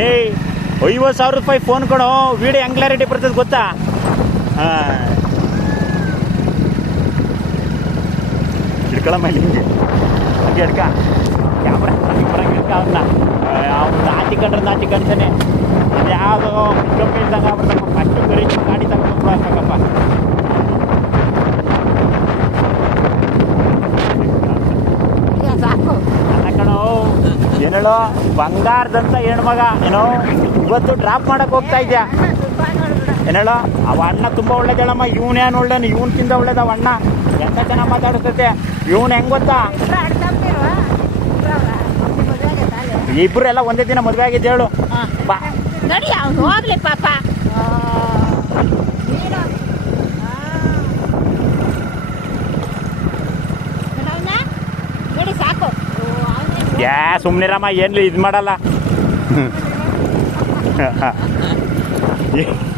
ಏಯ್, ಐವತ್ತು ಸಾವಿರ ರೂಪಾಯಿ ಫೋನ್ ಕೊಡು ವಿಡಿಯೋ ಹೆಂಗ್ ಕ್ಲಾರಿಟಿ ಬರ್ತದೆ ಗೊತ್ತಾ? ಹಾಂ. ಹಿಡ್ಕೊಳಮ್ಮ ಇಲ್ಲಿ ಹಿಂಗೆ ಹಿಂಗೆ ಹಿಡ್ಕ. ಕ್ಯಾಮ್ರಾ ಬರಂಗೆ ಹಿಡ್ಕ ಅವನ್ನ ಅವ್ನು ನಾಟಿ ಕಂಡ್ರೆ ನಾಟಿ ಕಂಡ್ತಾನೆ ಅದು ಯಾವುದೋ ಕಂಪನಿ ಇದ್ದಂಗೆ ಏನೇಳೋ ಬಂಗಾರದಂತ ಹೆಣ್ಮಗ ಏನೋ ಇವತ್ತು ಡ್ರಾಪ್ ಮಾಡಕ್ ಹೋಗ್ತಾ ಇದ್ಯಾ? ಏನೇಳು ಅವ ಅಣ್ಣ ತುಂಬಾ ಒಳ್ಳೇದಳಮ್ಮ ಇವನೇನು ಒಳ್ಳೇನು? ಇವನ್ಕಿಂತ ತಿಂದ ಅವ ಅಣ್ಣ? ಎಂತ ಚೆನ್ನಾಗಿ ಮಾತಾಡ್ತೈತೆ ಇವನ್ ಹೆಂಗ್ ಗೊತ್ತಾ? ಇಬ್ರು ಎಲ್ಲ ಒಂದೇ ದಿನ ಮದುವೆ ಆಗಿದ್ದೇಳು ಬಾ. ನಡಿ ಅವ್ನು ಹೋಗ್ಲಿ ಪಾಪ. ಯಾ ಸುಮ್ಮನಿರಮ್ಮ ಏನ್ಲಿ ಇದು ಮಾಡಲ್ಲ?